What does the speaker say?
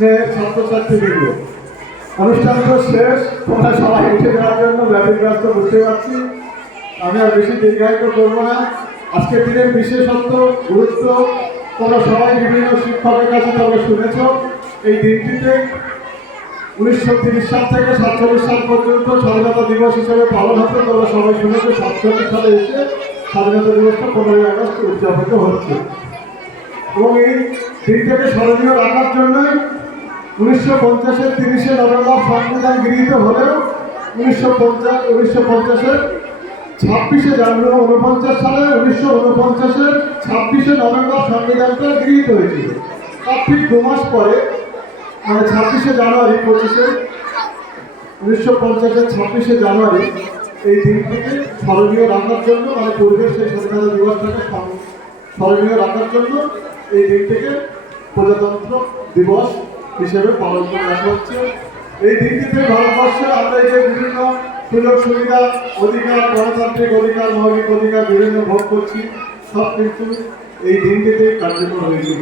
স্নেহের ছাত্রছাত্রীবৃন্দ, অনুষ্ঠান তো শেষ, তোমরা সবাই উঠে যাওয়ার জন্য ব্যস্ত বুঝতে পারছি। আমি আর বেশি দীর্ঘায়িত করবো না। আজকের দিনের বিশেষত্ব, গুরুত্ব তোমরা সবাই বিভিন্ন শিক্ষকের কাছে তোমরা শুনেছ। এই দিনটিতে 1930 সাল থেকে 47 সাল পর্যন্ত স্বাধীনতা দিবস হিসেবে পালন হতো। তোমরা সবাই শুনেছ 47 সালে এসে স্বাধীনতা দিবসটা 15ই আগস্ট উদযাপিত হচ্ছে। এবং এই দিনটাকে স্মরণীয় রাখার জন্যই 1950-এর 30শে নভেম্বর সংবিধান গৃহীত হলেও 1950-এর 26শে জানুয়ারি 49 সালে 1949-এর 26শে নভেম্বর সংবিধানটা গৃহীত হয়েছিল। তার ঠিক 2 মাস পরে, মানে 26শে জানুয়ারি 1950-এর 26শে জানুয়ারি এই দিনটিকে স্মরণীয় রাখার জন্য, মানে পরিবেশ সেই স্বাধীনতা দিবসটাকে স্মরণীয় রাখার জন্য এই দিনটিকে প্রজাতন্ত্র দিবস হিসেবে পালন করে রাখা হচ্ছে। এই দিনটিতে ভারতবর্ষে আমরা যে বিভিন্ন সুযোগ সুবিধা, অধিকার, গণতান্ত্রিক অধিকার, মৌলিক অধিকার বিভিন্ন ভোগ করছি, সব কিন্তু এই দিনটিতেই কার্যকর হয়েছিল।